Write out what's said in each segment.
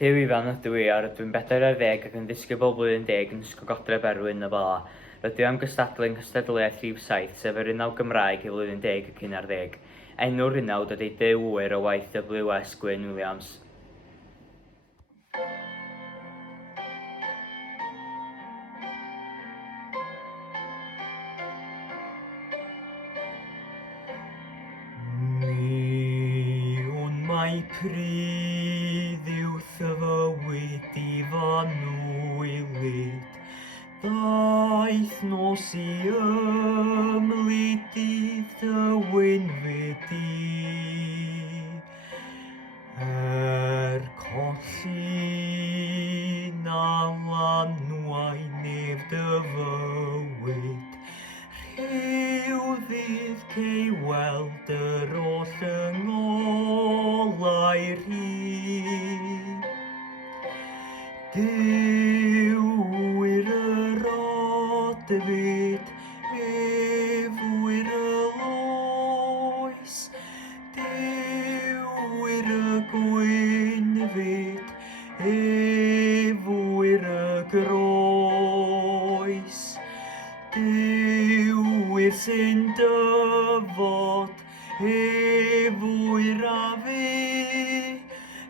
Huw Ifan ydw i a rydw i'n 40 ac yn disgybl blwyddyn 10 yn Ysgol Godre'r Berwyn y Bala. Rydw i am gystadlu'n Cystadleuaeth Rhif 7 sef yr unawd Gymraeg i flwyddyn 10 ac 11. Enw'r unawd ydy Berwyn o waith WS Gwyn Williams. Mae pryd uwth y fywyd I fanw I lyd, daeth nos I ymlid dydd dy wynfyd colli na lanwau nef dy fywyd, rhyw ddydd cei weld yr oll yngolau'r hyd. Dyw'r yr odfyd, efwyr y loes, dyw'r y gwynfyd, efwyr y groes, dyw'r sy'n dyfod, efwyr a fi,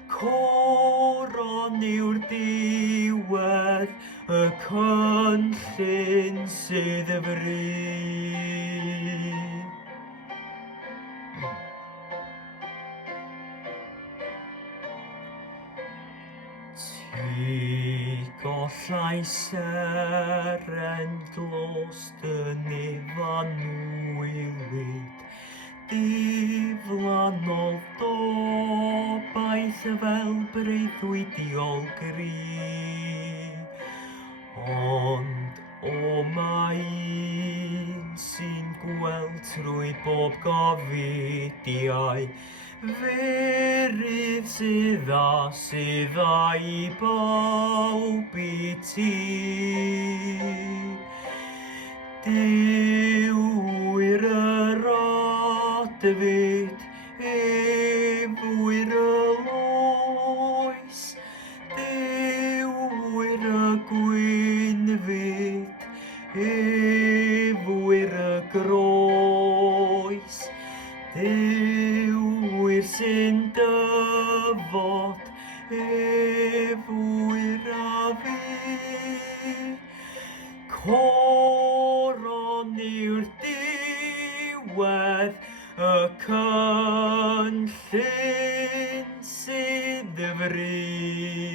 coron yw'r diwedd, y cynllun sydd y bryd. Ti gollai seren glost yn efanw I lyd, diflannol dobaith fel breuddwydiol gri. Ond o mae un sy'n gweld trwy bob gofidiau, ferydd sydd I bawb I ti. Dyw'r yr odfyd, efwyr y loes, dyw'r y gwynfyd, efwyr y groes, dyw'r sy'n dyfod, efwyr a fi, coron yw'r diwedd, y cynllun sydd y bryd.